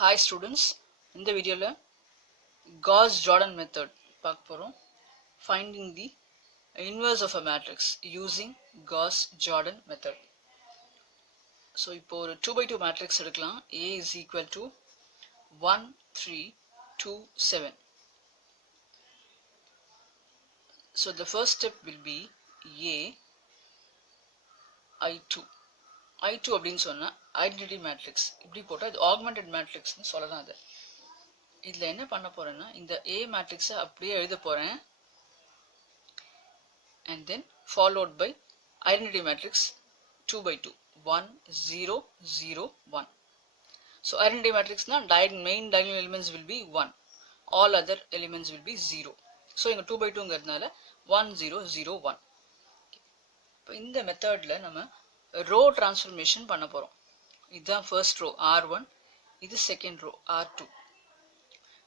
Hi students, in the video Gauss-Jordan method finding the inverse of a matrix using Gauss-Jordan method. So இப்போ ஒரு 2 by 2 matrix எடுக்கலாம். A is equal to 1 3 2 7. So the first step will be A I2 அப்படின்னு சொன்னா identity matrix. இப்படி போட்டால் இது augmented மேட்ரிக்ஸ்னு சொல்லலாம். அது இதில் என்ன பண்ண போறேன்னா இந்த A மேட்ரிக்ஸை அப்படியே எழுத போறேன் and then followed by identity matrix 2 by 2 1 0 0 1. So identity matrix na main diagonal elements will be 1, all other elements will be 0. So inga 2 by 2 ngadnala 1 0 0 1. இப்போ இந்த மெத்தட்ல நம்ம ரோ டிரான்ஸ்ஃபர்மேஷன் பண்ண போறோம். இதுதான் ஃபர்ஸ்ட் ரோ R1, இது செகண்ட் ரோ R2.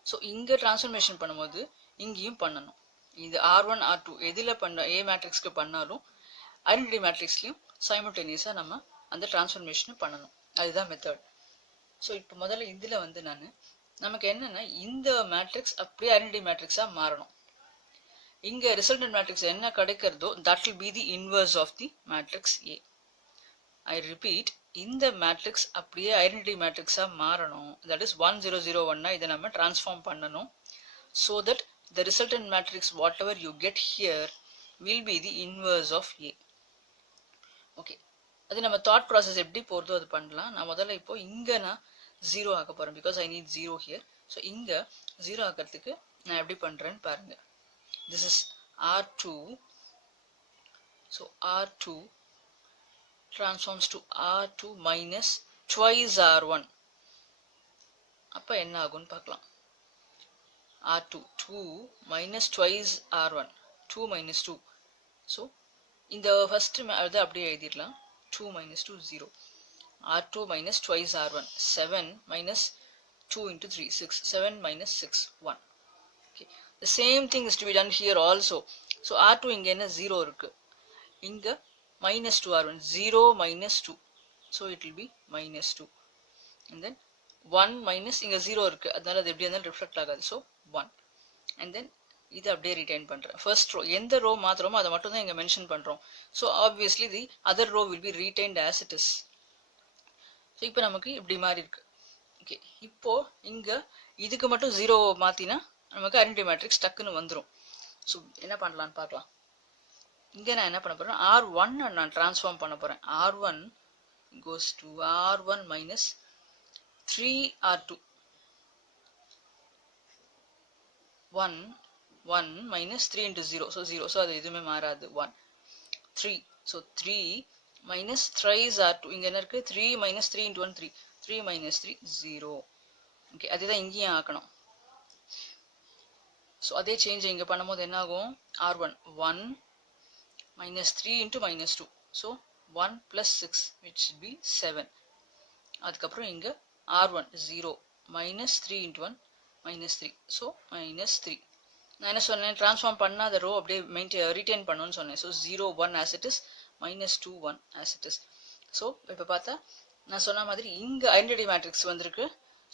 ஸோ இங்க transformation பண்ணும்போது இங்கேயும் பண்ணணும். இது R1 R2 எதில் பண்ண A மேட்ரிக்ஸ்க்கு பண்ணாலும் ஐடென்டிட்டி மேட்ரிக்ஸ்லையும் சைமல்டேனியஸாக நம்ம அந்த டிரான்ஸ்ஃபர்மேஷனை பண்ணணும். அதுதான் மெத்தட். ஸோ இப்போ முதல்ல இதில் நமக்கு என்னென்னா இந்த மேட்ரிக்ஸ் அப்படியே ஐடென்டிட்டி மேட்ரிக்ஸாக மாறணும். இங்கே ரிசல்டன்ட் மேட்ரிக்ஸ் என்ன கிடைக்கிறதோ that will be the inverse of the matrix A. I repeat, இந்த மேட்ரிக்ஸ் அப்படியே ஐடென்டிட்டி மேட்ரிக்ஸாக மாறணும். தட் இஸ் 1 0 0 1 இதை நம்ம டிரான்ஸ்ஃபார்ம் பண்ணணும். So that the resultant matrix whatever you get here will be the inverse of A. Okay, அது நம்ம thought process எப்படி போறதோ அது பண்ணலாம். நான் முதல்ல இப்போ இங்க நான் 0 ஆக்க போறேன் because I need 0 here. So இங்க 0 ஆக்கிறதுக்கு நான் எப்படி பண்றேன்னு பாருங்க. This is R2. So R2 transforms to R2 minus twice R1. அப்ப என்ன ஆகும்னு பார்க்கலாம். R2 2 minus twice R1 2 minus 2. So இந்த first அது அப்படியே எழுதிடலாம். 2 minus 2 0. R2 minus twice R1 7 minus 2 into 3 6 7 minus 6 1. Okay, the same thing is to be done here also. So R2 இங்க என்ன 0 இருக்கு, இங்க minus 2 R1 0 minus 2. So it will be minus 2 and then 1 minus இங்க 0 இருக்கு, அதனால அது எப்படி இருந்தாலும் ரிஃப்ளெக்ட் ஆகாது. So 1 and then இது அப்படியே ரிட்டைன் பண்றேன். ஃபர்ஸ்ட் ரோ எந்த ரோ மாத்திரமோ அதை மட்டும் தான் இங்க மென்ஷன் பண்றோம். So obviously the other row will be retained as it is. So இப்போ நமக்கு இப்படி மாறி இருக்கு. ஓகே, இப்போ இங்க இதுக்கு மட்டும் 0 மாத்தினா நமக்கு ஐடென்டிட்டி மேட்ரிக்ஸ் டக்குன்னு வந்துரும். ஸோ என்ன பண்ணலாம்னு பார்க்கலாம். இங்க நான் என்ன பண்ண போறேன், R1 நான் டிரான்ஸ்ஃபார்ம் பண்ண போறேன். R1 goes to R1 minus 3R2 1 1 minus 3 into 0. So 0. So அது எதுவுமே மாறாது. 1 3. So 3 minus thrice R2. இங்க என்ன இருக்கு, 3 minus 3 into 1 3. 3 minus 3 0. ஓகே, அதுதான் இங்கேயும் ஆக்கணும். ஸோ அதே சேஞ்ச் இங்க பண்ணும்போது என்ன ஆகும், R1 1 minus 3 into minus 2. So 1 plus 6 which should be 7. அதுக்கப்புறம் இங்க R1 0 minus 3 into 1 minus 3. So minus 3. நான் என்ன சொன்னேன், டிரான்ஸ்ஃபார்ம் பண்ணாத ரோ அப்படியே ரிட்டைன் பண்ணணும்னு சொன்னேன். So 0 1 as it is minus 2 1 as it is. So இப்போ பார்த்தா நான் சொன்ன மாதிரி இங்க ஐடென்டிட்டி மேட்ரிக்ஸ் வந்திருக்கு.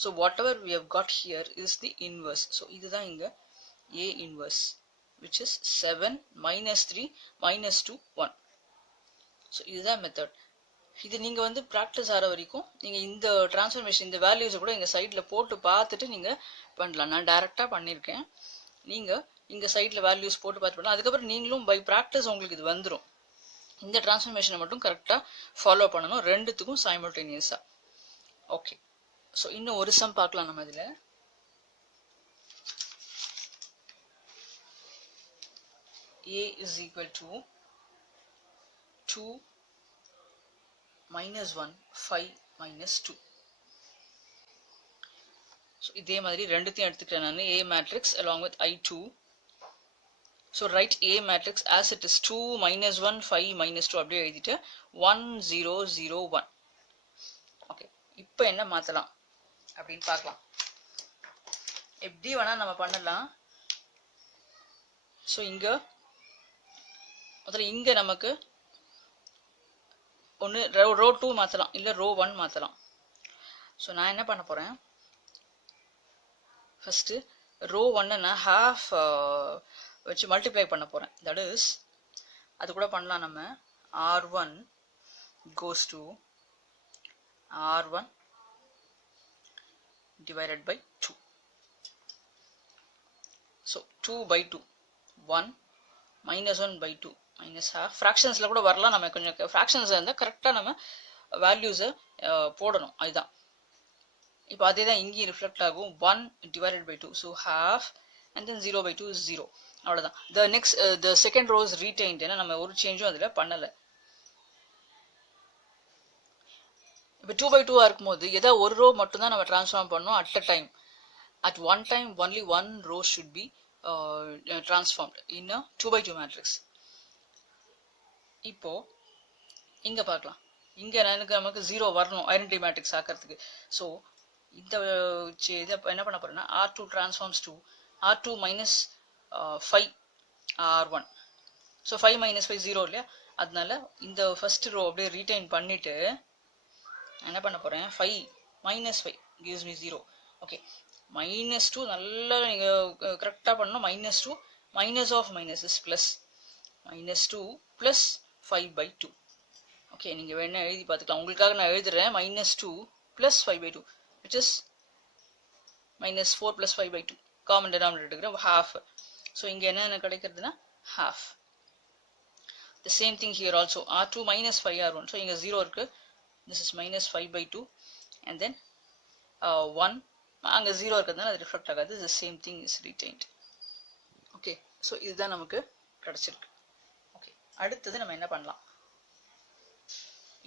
So whatever we have got here is the inverse. So இதுதான் இங்க A inverse which is 7 minus 3 minus 2 1. So இதுதான் மெத்தட். இது நீங்க ப்ராக்டிஸ் ஆகிற வரைக்கும் நீங்க இந்த டிரான்ஸ்ஃபர்மேஷன் இந்த வேல்யூஸை கூட இங்க சைட்ல போட்டு பார்த்துட்டு நீங்க பண்ணலாம். நான் டைரக்டா பண்ணியிருக்கேன். நீங்க இங்க சைட்ல வேல்யூஸ் போட்டு பார்த்து பண்ணலாம். அதுக்கப்புறம் நீங்களும் பை ப்ராக்டிஸ் உங்களுக்கு இது வந்துடும். இந்த டிரான்ஸ்ஃபர்மேஷனை மட்டும் கரெக்டா ஃபாலோ பண்ணணும், ரெண்டுத்துக்கும் சைமல்டேனியஸா. ஓகே, ஸோ இன்னும் ஒரு சம் பார்க்கலாம் நம்ம இதுல. A is equal to 2 minus 1 5 minus 2. So இதே மாதிரி ரெண்டுத்தையும் எடுத்துக்கிறேன் நான். A matrix along with I2. So write A matrix as it is 2 minus 1 5 minus 2 அப்படியே எழுதிட்டு 1 0 0 1. ஓகே, இப்போ என்ன மாத்தலாம் அப்படின்னு பார்க்கலாம். எப்படி வேணா நம்ம பண்ணலாம். ஸோ இங்க முதல்ல இங்க நமக்கு ஒன்று ரோ 2 மாற்றலாம், இல்லை ரோ 1 மாற்றலாம். ஸோ நான் என்ன பண்ண போகிறேன், first row 1 நான் half வச்சு மல்டிப்ளை பண்ண போகிறேன். தட் இஸ் அது கூட பண்ணலாம் நம்ம. r1 goes to r1 divided by 2. So 2 by 2 1 minus 1 by 2 minus half. ஃப்ராக்ஷன்ஸில் கூட வரலாம். நம்ம கொஞ்சம் ஃப்ராக்ஷன்ஸ் இருந்தால் கரெக்டாக நம்ம வேல்யூஸை போடணும். அதுதான் இப்போ அதே தான் இங்கேயும் ரிஃப்ளெக்ட் ஆகும். 1 divided by 2, so half and then 0 by 2 is 0. அவ்வளோதான். the second row is retained. ஏன்னா நம்ம ஒரு சேஞ்சும் அதில் பண்ணலை. இப்போ 2 by 2 இருக்கும்போது ஏதோ ஒரு ரோ மட்டும்தான் நம்ம ட்ரான்ஸ்ஃபார்ம் பண்ணோம் at a time. At one time only one row should be transformed in a 2 by 2 matrix. இப்போ இங்க பார்க்கலாம். இங்க நமக்கு 0 வரணும் ஐடென்டிட்டி மேட்ரிக்ஸ் ஆக்கிறதுக்கு. ஸோ இந்த இதை என்ன பண்ண போறேன்னா R2 transforms to R2 minus 5 R1. So 5 minus 5 0 இல்லையா, அதனால இந்த ஃபர்ஸ்ட் ரோ அப்படியே ரீடைன் பண்ணிட்டு என்ன பண்ண போறேன், 5 minus 5 gives me 0. ஓகே, -2 நல்லா நீங்கள் கரெக்டாக பண்ணணும். -2 minus of minus is plus. -2 plus 5 by 2. Okay, நீங்கள் வேணா எழுதி பார்த்துக்கலாம். உங்களுக்காக நான் எழுதுறேன். -2 plus 5 by 2 which is -4 plus 5 by 2. Common denominator எடுக்கிறேன், half. ஸோ இங்கே என்ன கிடைக்கிறதுனா half. The same thing here also. R2 minus 5 R1. So இங்கே 0 இருக்கு. This is minus 5 by 2 and then 1. அங்கே 0 இருக்கிறதுனால அது ரிஃப்ளெக்ட் ஆகாது. The same thing is retained. Okay, so இதுதான் நமக்கு கிடைச்சிருக்கு. ஓகே, அடுத்தது நம்ம என்ன பண்ணலாம்,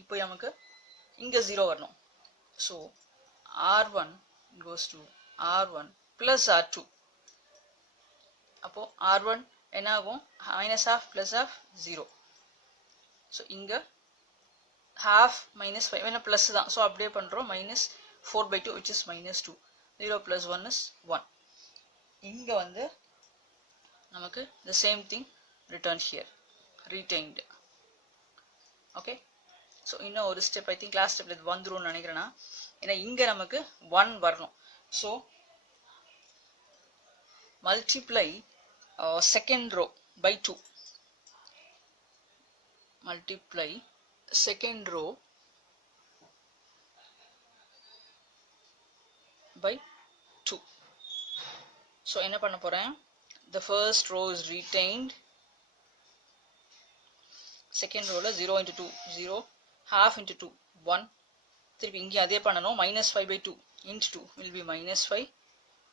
இப்போ நமக்கு இங்கே 0 வரணும். So R1 goes to R1 plus R2. அப்போ R1 என்ன ஆகும், minus half plus half 0. So இங்கே half minus 5 என்ன plus தான். ஸோ அப்படியே பண்ணுறோம். minus 4 by 2 which is -2. 0 plus 1 is 1. இங்கே வந்து நமக்கு the same thing returned here, retained. Okay, so இன்னும் ஒரு ஸ்டெப் ஐ திங்க் லாஸ்ட் ஸ்டெப்ல இது வந்துரும்னு நினைக்கிறேன்னா, ஏன்னா இங்கே நமக்கு 1 வரணும். So multiply second row by 2. Multiply second row by 2. So என்ன பண்ண போகிறேன், the first row is retained. Second ரோவில் 0 into 2 0, half into 2 1. திருப்பி இங்கே அதே பண்ணணும். -5 by 2 into 2 will be -5.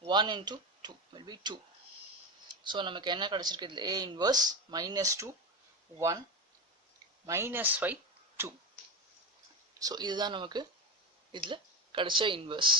1 into 2 will be 2. So நமக்கு என்ன கிடைச்சிருக்கு இதில், A inverse -2 1 -5 2. ஸோ இதுதான் நமக்கு இதில் கிடைச்ச இன்வர்ஸ்.